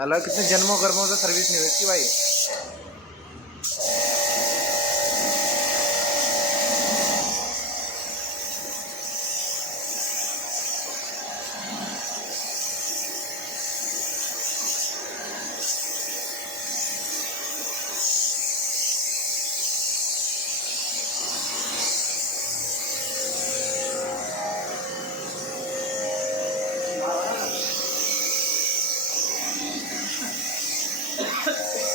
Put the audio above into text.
अलग कितने जन्मों कर्मों से सर्विस नहीं हुई इसकी भाई।